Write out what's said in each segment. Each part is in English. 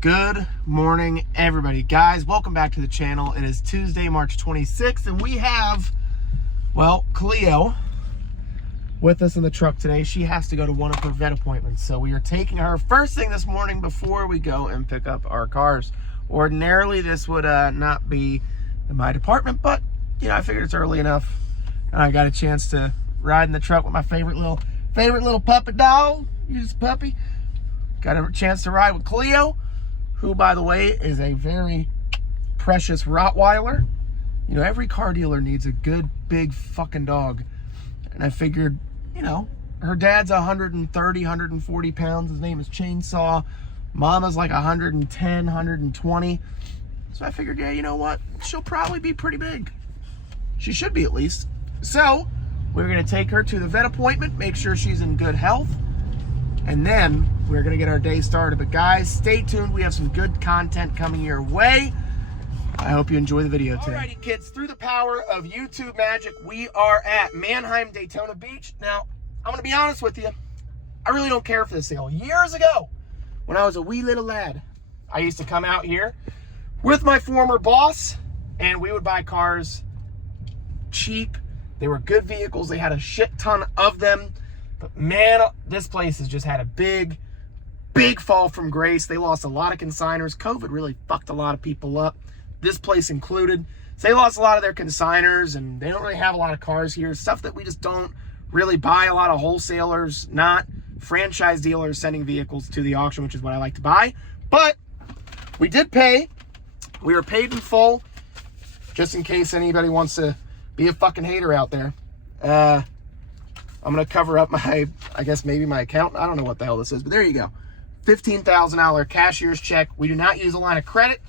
Good morning, everybody. Guys, welcome back to the channel. It is Tuesday, March 26th, and we have, well, Cleo with us in the truck today. She has to go to one of her vet appointments, so we are taking her first thing this morning before we go and pick up our cars. Ordinarily, this would not be in my department, but, you know, I figured it's early enough, and I got a chance to ride in the truck with my favorite little puppy dog. He's a puppy. Got a chance to ride with Cleo, who, by the way, is a very precious Rottweiler. You know, every car dealer needs a good, big fucking dog. And I figured, you know, her dad's 130, 140 pounds. His name is Chainsaw. Mama's like 110, 120. So I figured, yeah, you know what? She'll probably be pretty big. She should be, at least. So we're going to take her to the vet appointment, make sure she's in good health, and then we're going to get our day started. But guys, stay tuned. We have some good content coming your way. I hope you enjoy the video today. Alrighty, kids, through the power of YouTube magic, we are at Manheim, Daytona Beach. Now, I'm going to be honest with you. I really don't care for this sale. Years ago, when I was a wee little lad, I used to come out here with my former boss, and we would buy cars cheap. They were good vehicles. They had a shit ton of them. But man, this place has just had a big fall from grace. They lost a lot of consigners. COVID really fucked a lot of people up, this place included. So they lost a lot of their consigners, and they don't really have a lot of cars here. Stuff that we just don't really buy. A lot of wholesalers, not franchise dealers, sending vehicles to the auction, which is what I like to buy. But we did pay. We were paid in full, just in case anybody wants to be a fucking hater out there. I'm going to cover up my, I guess maybe my account. I don't know what the hell this is, but there you go. $15,000 cashier's check. We do not use a line of credit,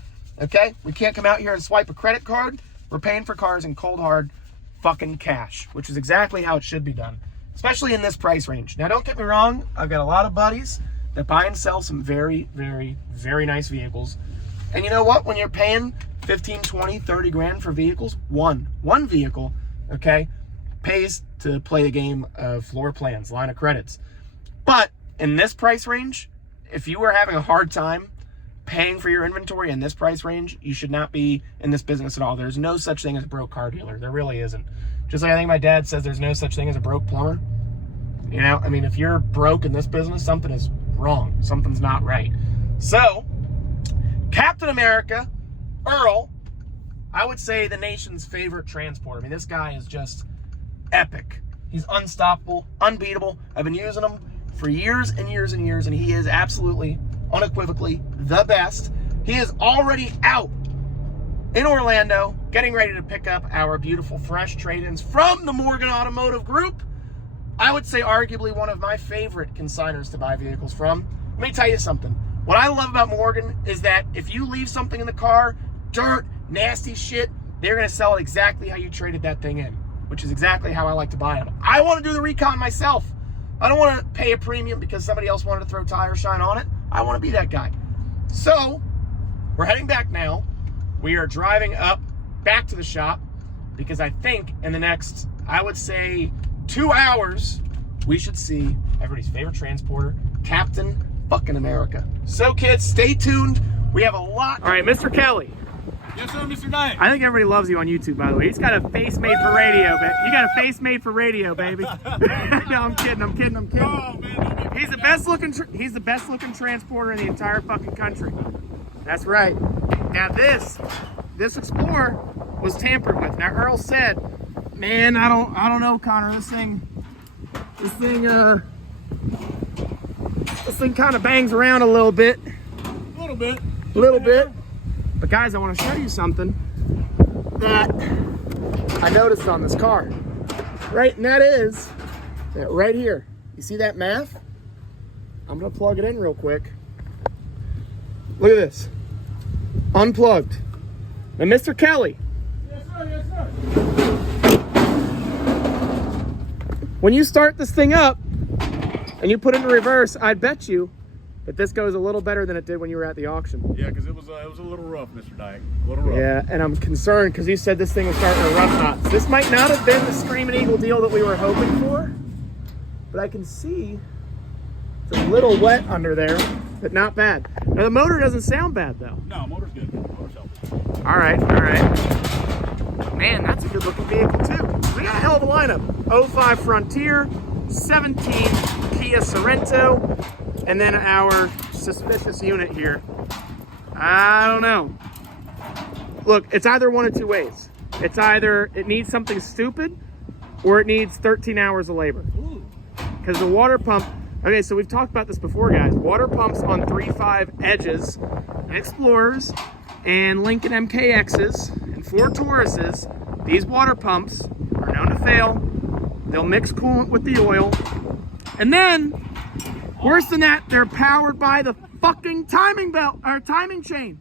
okay? We can't come out here and swipe a credit card. We're paying for cars in cold, hard fucking cash, which is exactly how it should be done, especially in this price range. Now, don't get me wrong. I've got a lot of buddies that buy and sell some very, very, very nice vehicles. And you know what? When you're paying 15, 20, 30 grand for vehicles, one vehicle, okay, pays to play a game of floor plans, line of credits. But in this price range, if you are having a hard time paying for your inventory in this price range, you should not be in this business at all. There's no such thing as a broke car dealer. There really isn't. Just like I think my dad says there's no such thing as a broke plumber. You know, I mean, if you're broke in this business, something is wrong. Something's not right. So, Captain America, Earl, I would say the nation's favorite transporter. I mean, this guy is just epic. He's unstoppable, unbeatable. I've been using him for years and years and years, and he is absolutely, unequivocally the best. He is already out in Orlando, getting ready to pick up our beautiful, fresh trade-ins from the Morgan Automotive Group. I would say arguably one of my favorite consigners to buy vehicles from. Let me tell you something. What I love about Morgan is that if you leave something in the car, dirt, nasty shit, they're going to sell it exactly how you traded that thing in, which is exactly how I like to buy them. I want to do the recon myself. I don't want to pay a premium because somebody else wanted to throw tire shine on it. I want to be that guy. So, we're heading back now. We are driving up back to the shop because I think in the next, I would say, 2 hours, we should see everybody's favorite transporter, Captain fucking America. So, kids, stay tuned. We have a lot. All right, Mr. Kelly. Yes, sir, Mr. Knight. I think everybody loves you on YouTube, by the way. He's got a face made for radio, but you got a face made for radio, baby. No, I'm kidding. Oh, man, he's the best looking transporter in the entire fucking country. That's right. Now this Explorer was tampered with. Now Earl said, "Man, I don't know, Connor. This thing kind of bangs around a little bit. A little bit. But guys, I want to show you something that I noticed on this car. Right, and that is right here. You see that math? I'm going to plug it in real quick. Look at this. Unplugged. Now, Mr. Kelly. Yes, sir. Yes, sir. When you start this thing up and you put it in reverse, I'd bet you that this goes a little better than it did when you were at the auction. Yeah, because it was a little rough, Mr. Dyke. A little rough. Yeah, and I'm concerned because you said this thing was starting to rough knots. This might not have been the Screaming Eagle deal that we were hoping for, but I can see it's a little wet under there. but not bad. Now the motor doesn't sound bad though. No, motor's good. Motor's healthy. All right. Man, that's a good looking vehicle too. We got a hell of a lineup. 05 Frontier, 17 Kia Sorento, and then our suspicious unit here. I don't know. Look, it's either one of two ways. It's either it needs something stupid or it needs 13 hours of labor. Because the water pump, okay, so we've talked about this before, guys. Water pumps on 3.5 Edges, Explorers, and Lincoln MKXs, and Ford Tauruses, these water pumps are known to fail. They'll mix coolant with the oil. And then, worse than that, they're powered by the fucking timing belt, or timing chain.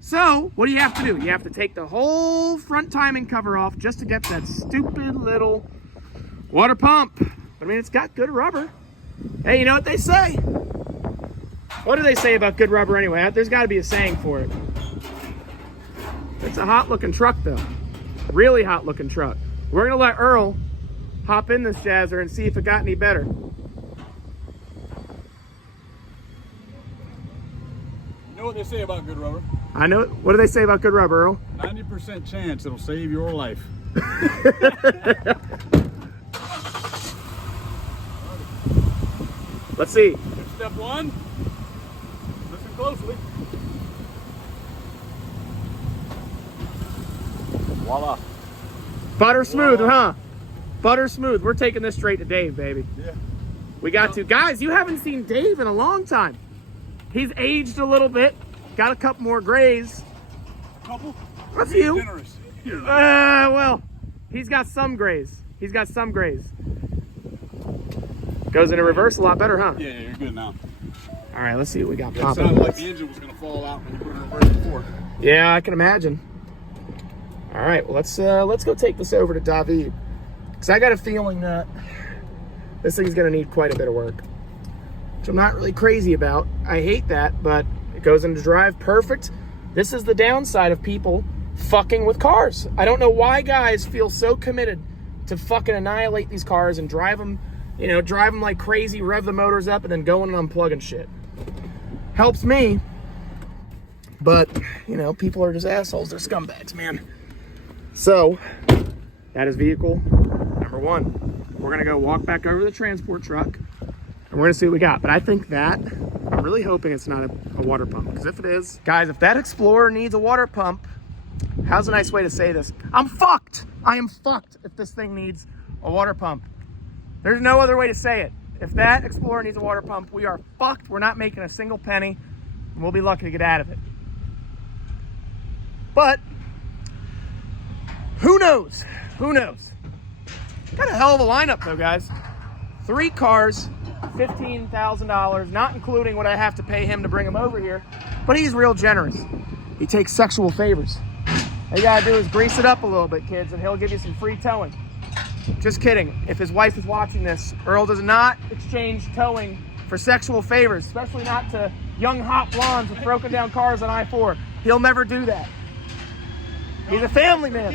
So, what do you have to do? You have to take the whole front timing cover off just to get that stupid little water pump. I mean, it's got good rubber. Hey, you know what they say? What do they say about good rubber anyway? There's got to be a saying for it. It's a hot looking truck though. Really hot looking truck. We're gonna let Earl hop in this Jazzer and see if it got any better. You know what they say about good rubber? I know. What do they say about good rubber, Earl? 90% chance it'll save your life. Let's see. Here's step one. Listen closely. Voila. Butter smooth, huh? Butter smooth. We're taking this straight to Dave, baby. Yeah. We got to. Guys, you haven't seen Dave in a long time. He's aged a little bit. Got a couple more grays. Couple? A few. Generous. Well, he's got some grays. He's got some grays. Goes into reverse a lot better, huh? Yeah, you're good now. All right, let's see what we got It popping. sounded like the engine was going to fall out when you put it in reverse before. Yeah, I can imagine. All right, well, let's go take this over to David, because I got a feeling that this thing's gonna need quite a bit of work, which I'm not really crazy about. I hate that, but it goes into drive perfect. This is the downside of people fucking with cars. I don't know why guys feel so committed to fucking annihilate these cars and drive them, you know, drive them like crazy, rev the motors up, and then go in and unplugging shit. Helps me, but, you know, people are just assholes. They're scumbags, man. So, that is vehicle number one. We're gonna go walk back over to the transport truck and we're gonna see what we got. But I think that, I'm really hoping it's not a water pump, because if it is, guys, if that Explorer needs a water pump, how's a nice way to say this? I'm fucked. I am fucked if this thing needs a water pump. There's no other way to say it. If that Explorer needs a water pump, we are fucked. We're not making a single penny, and we'll be lucky to get out of it. But who knows? Who knows? Got a hell of a lineup though, guys. 3 cars, $15,000, not including what I have to pay him to bring him over here. But he's real generous. He takes sexual favors. All you gotta do is grease it up a little bit, kids, and he'll give you some free towing. Just kidding. If his wife is watching this, Earl does not exchange towing for sexual favors, especially not to young hot blondes with broken down cars on I-4. He'll never do that. He's a family man.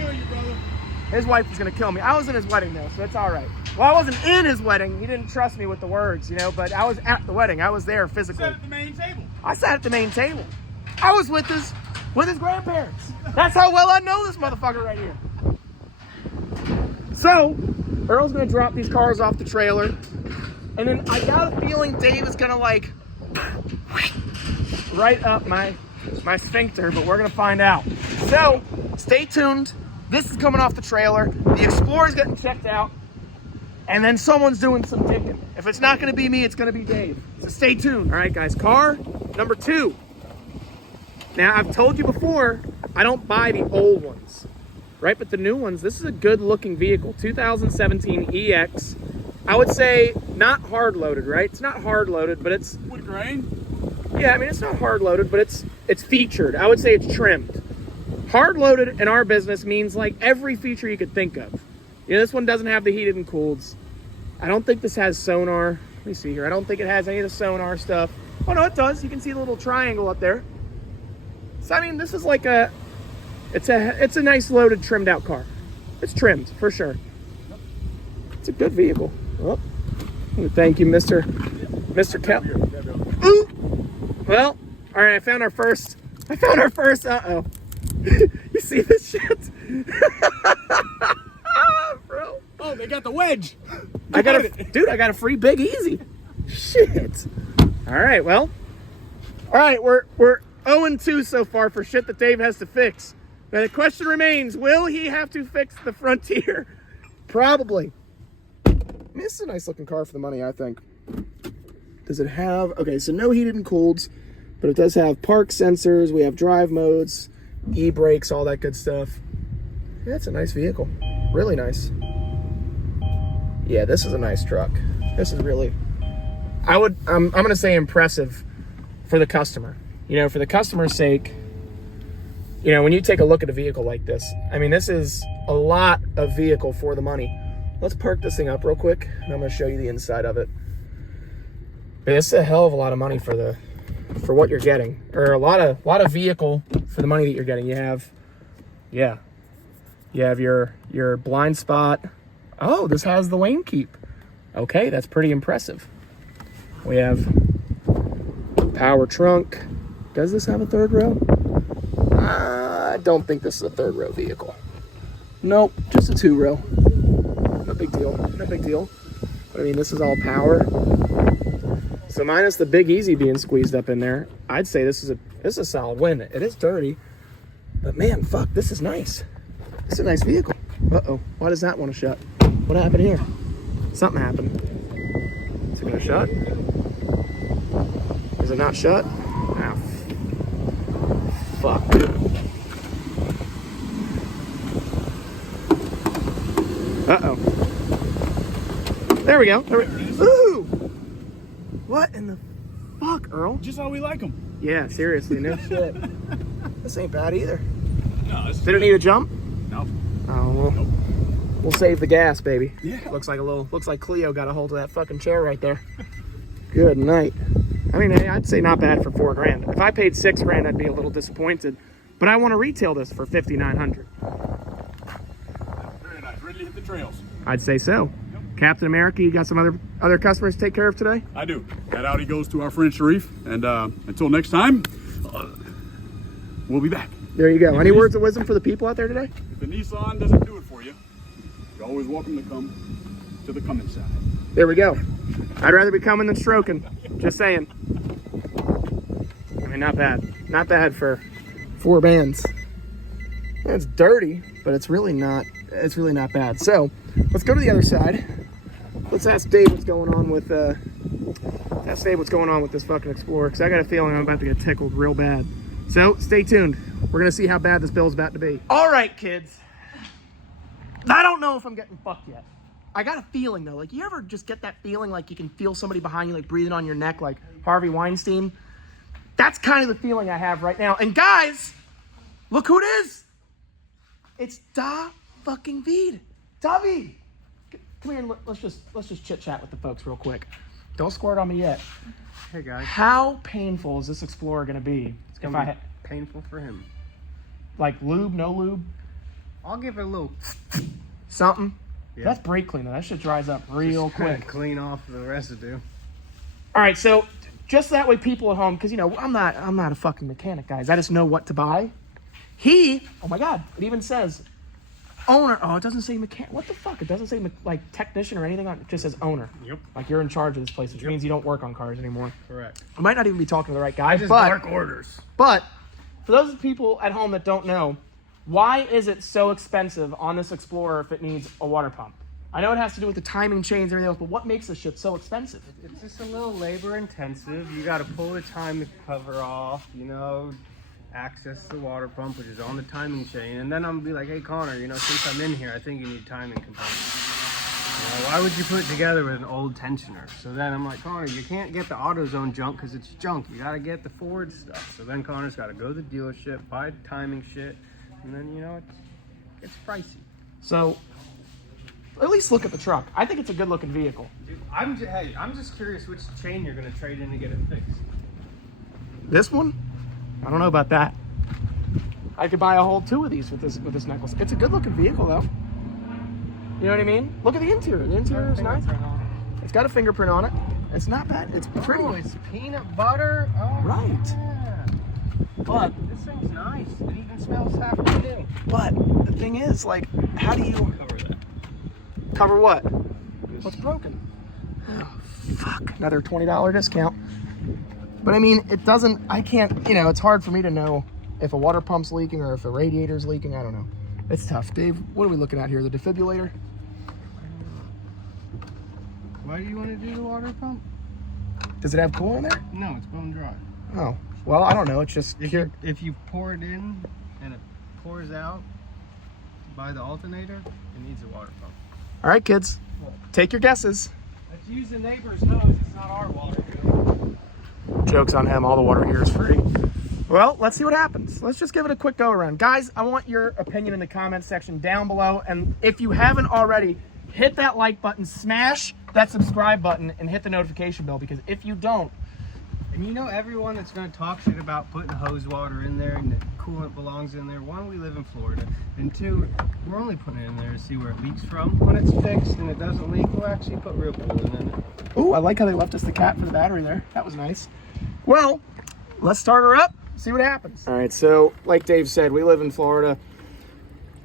His wife was gonna kill me. I was in his wedding though, so it's all right. Well, I wasn't in his wedding. He didn't trust me with the words, you know, but I was at the wedding. I was there physically. Sat at the main table. I sat at the main table. I was with his grandparents. That's how well I know this motherfucker right here. So, Earl's gonna drop these cars off the trailer, and then I got a feeling Dave is gonna like right up my sphincter, but we're gonna find out. So, stay tuned. This is coming off the trailer. The Explorer's getting checked out, and then someone's doing some digging. If it's not gonna be me, it's gonna be Dave. So stay tuned. All right, guys, car number 2. Now, I've told you before, I don't buy the old ones, right? But the new ones, this is a good looking vehicle. 2017 EX. I would say not hard loaded, right? It's not hard loaded, but it's... Wood grain? Yeah, I mean, it's not hard loaded, but it's featured. I would say it's trimmed. Hard loaded in our business means like every feature you could think of. You know, this one doesn't have the heated and cooleds. I don't think this has sonar. Let me see here. I don't think it has any of the sonar stuff. Oh no, it does. You can see the little triangle up there. So I mean, this is like it's a nice loaded, trimmed out car. It's trimmed for sure. It's a good vehicle. Well, thank you, Mr. Kell. Ooh. Well, all right, I found our first, uh-oh. You see this shit? Bro. Oh, they got the wedge. I got a free Big Easy. Shit. All right, well. All right, we're 0-2 so far for shit that Dave has to fix. Now the question remains, will he have to fix the Frontier? Probably. I mean, this is a nice looking car for the money, I think. Does it have, okay, so no heated and cooled, but it does have park sensors, we have drive modes, e-brakes, all that good stuff. Yeah, it's a nice vehicle. Really nice. Yeah, this is a nice truck. This is really, I'm gonna say impressive for the customer. You know, for the customer's sake, you know, when you take a look at a vehicle like this, I mean, this is a lot of vehicle for the money. Let's park this thing up real quick, and I'm gonna show you the inside of it. But this is a hell of a lot of money for what you're getting, or a lot of vehicle for the money that you're getting. You have, yeah, you have your blind spot. Oh, this has the lane keep. Okay, that's pretty impressive. We have power trunk. Does this have a third row? I don't think this is a third row vehicle. Nope, just a 2-row. No big deal, no big deal. But I mean, this is all power. So minus the Big Easy being squeezed up in there, I'd say this is a solid win. It is dirty, but man, fuck, this is nice. This is a nice vehicle. Uh-oh, why does that want to shut? What happened here? Something happened. Is it gonna shut? Is it not shut? Ah, fuck. Uh-oh. There we go. Ooh! What in the fuck, Earl? Just how we like them. Yeah, seriously, no shit. This ain't bad either. No, it's Did it need a jump? No. Oh, well. Nope. We'll save the gas, baby. Yeah. Looks like Cleo got a hold of that fucking chair right there. Good night. I mean, hey, I'd say not bad for $4,000. If I paid $6,000, I'd be a little disappointed. But I want to retail this for $5,900. Very nice. Ready to hit the trails. I'd say so. Yep. Captain America, you got some other customers to take care of today? I do. That Audi goes to our friend Sharif, and until next time, we'll be back. There you go. Any words of wisdom for the people out there today? If the Nissan doesn't do it for you, you're always welcome to come to the Cummins side. There we go. I'd rather be coming than stroking. Just saying. I mean, not bad. Not bad for 4 bands. It's dirty, but it's really not bad. So let's go to the other side. Let's ask Dave what's going on with this fucking Explorer, because I got a feeling I'm about to get tickled real bad. So stay tuned. We're gonna see how bad this bill's about to be. All right, kids. I don't know if I'm getting fucked yet. I got a feeling though. Like, you ever just get that feeling like you can feel somebody behind you, like breathing on your neck, like Harvey Weinstein? That's kind of the feeling I have right now. And guys, look who it is. It's Da fucking Veed. David. Come here and let's just chit chat with the folks real quick. Don't squirt on me yet. Hey guys. How painful is this Explorer gonna be? It's gonna be painful for him. Like lube, no lube? I'll give it a little Something? Yeah. That's brake cleaner. That shit dries up real quick. Clean off the residue. All right, so just that way people at home, because, you know, I'm not a fucking mechanic, guys. I just know what to buy. Oh my God, it even says owner. Oh, it doesn't say mechanic. What the fuck? It doesn't say like technician or anything on it. It just says owner. Yep. Like you're in charge of this place, which means you don't work on cars anymore. Correct. I might not even be talking to the right guy. I just bark orders. But for those people at home that don't know, why is it so expensive on this Explorer if it needs a water pump? I know it has to do with the timing chains and everything else, but what makes this shit so expensive? It's just a little labor intensive. You got to pull the timing cover off, you know, access the water pump, which is on the timing chain. And then I'm going to be like, hey, Connor, you know, since I'm in here, I think you need timing components. You know, why would you put it together with an old tensioner? So then I'm like, Connor, you can't get the AutoZone junk because it's junk. You got to get the Ford stuff. So then Connor's got to go to the dealership, buy timing shit, and then, you know, it's pricey. So at least look at the truck. I think it's a good looking vehicle. Dude, I'm just curious which chain you're going to trade in to get it fixed. This one? I don't know about that. I could buy a whole 2 of these with this necklace. It's a good looking vehicle though. You know what I mean? Look at the interior. The interior is nice. It's got a fingerprint on it. It's not bad. It's pretty. Oh, it's peanut butter. Oh, Right. yeah. But This thing's nice. It even smells halfway new. But the thing is, like, how do you Cover that. cover what? What's broken? Oh, fuck. Another $20 discount. But I mean, it doesn't, I can't, you know, it's hard for me to know if a water pump's leaking or if a radiator's leaking. I don't know. It's tough. Dave, what are we looking at here? The defibrillator? Why do you want to do the water pump? Does it have coolant in there? No, it's bone dry. Oh, well, I don't know. It's just here. If you pour it in and it pours out by the alternator, it needs a water pump. All right, kids, take your guesses. Let's use the neighbor's hose. It's not our water. Joke's on him. All the water here is free. Well, let's see what happens. Let's just give it a quick go around. Guys, I want your opinion in the comments section down below. And if you haven't already, hit that like button, smash that subscribe button, and hit the notification bell, because if you don't, And you know everyone that's going to talk shit about putting hose water in there and the coolant belongs in there. One, we live in Florida. And two, we're only putting it in there to see where it leaks from. When it's fixed and it doesn't leak, we'll actually put real coolant in it. ooh, I like how they left us the cat for the battery there. That was nice. Well, let's start her up, see what happens. All right, so like Dave said, we live in Florida.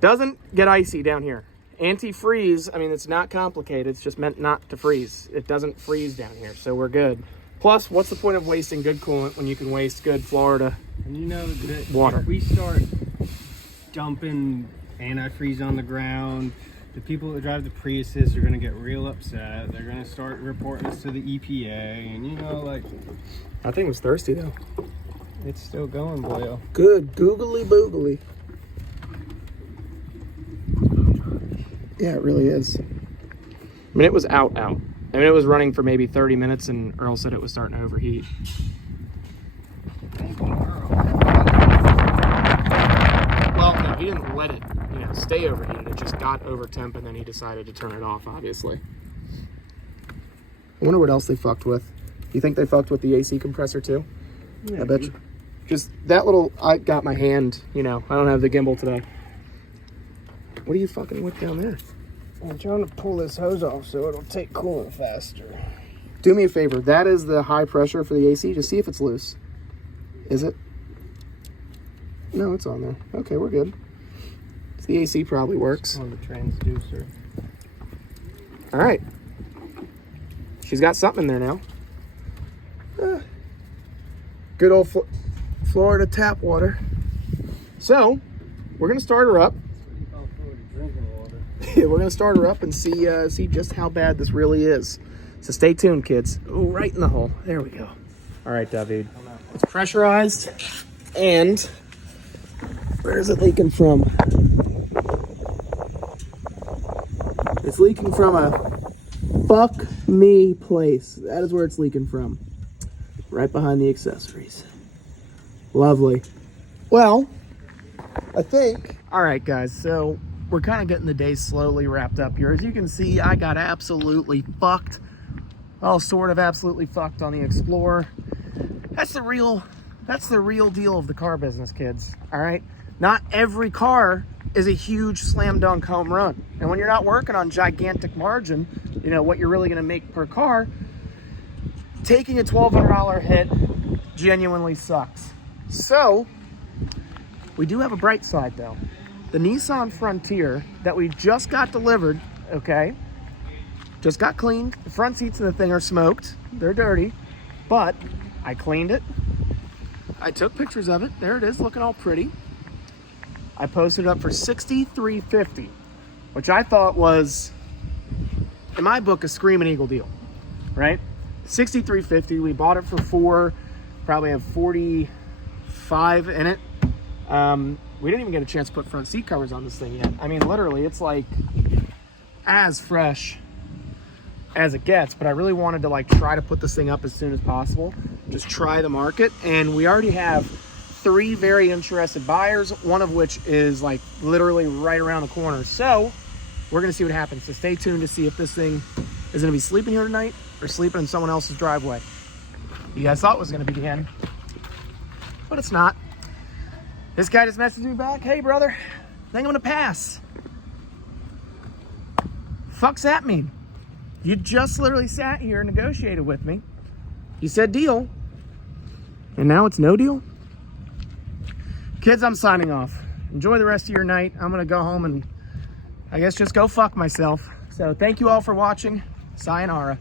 Doesn't get icy down here. Anti-freeze, I mean, it's not complicated. It's just meant not to freeze. It doesn't freeze down here, so we're good. Plus, what's the point of wasting good coolant when you can waste good Florida And you know that water? if we start dumping antifreeze on the ground, the people that drive the Priuses are going to get real upset. They're going to start reporting us to the EPA. And you know, like, That thing was thirsty, though. it's still going, boyo. Good googly boogly. Yeah, it really is. I mean, it was out. I mean, it was running for maybe 30 minutes, and Earl said it was starting to overheat. Well, no, he didn't let it, stay overheated. It just got over temp, and then he decided to turn it off, obviously. I wonder what else they fucked with. You think they fucked with the AC compressor, too? Yeah, I bet you. Just that little, I got my hand, I don't have the gimbal today. What are you fucking with down there? I'm trying to pull this hose off so it'll take coolant faster. Do me a favor. That is the high pressure for the AC. Just see if it's loose. Is it? No, it's on there. Okay, we're good. The AC probably works. On the transducer. All right. She's got something in there now. Good old Florida tap water. So, we're going to start her up. Drinking water. We're going to start her up and see just how bad this really is. So stay tuned, kids. Oh, right in the hole. There we go. All right, David. It's pressurized. And where is it leaking from? It's leaking from a fuck me place. That is where it's leaking from. Right behind the accessories. Lovely. Well, I think. All right, guys. So we're kind of getting the day slowly wrapped up here. As you can see, I got absolutely fucked. Well, sort of absolutely fucked on the Explorer. That's the real deal of the car business, kids. All right. Not every car is a huge slam dunk home run. And when you're not working on gigantic margin, what you're really going to make per car, taking a $1,200 hit genuinely sucks. So we do have a bright side, though. The Nissan Frontier that we just got delivered, okay, just got cleaned. The front seats of the thing are smoked. They're dirty, but I cleaned it. I took pictures of it. There it is, looking all pretty. I posted it up for $63.50, which I thought was, in my book, a screaming eagle deal, right? $63.50. We bought it for $4. Probably have 45 in it. We didn't even get a chance to put front seat covers on this thing yet. I mean, literally, it's like as fresh as it gets, but I really wanted to try to put this thing up as soon as possible. Just try the market. And we already have 3 very interested buyers, one of which is literally right around the corner. So we're going to see what happens. So stay tuned to see if this thing is going to be sleeping here tonight or sleeping in someone else's driveway. You guys thought it was going to be the end, but it's not. This guy just messaged me back. Hey, brother, I think I'm going to pass. Fuck's that mean? You just literally sat here and negotiated with me. You said deal. And now it's no deal? Kids, I'm signing off. Enjoy the rest of your night. I'm gonna go home and I guess just go fuck myself. So thank you all for watching. Sayonara.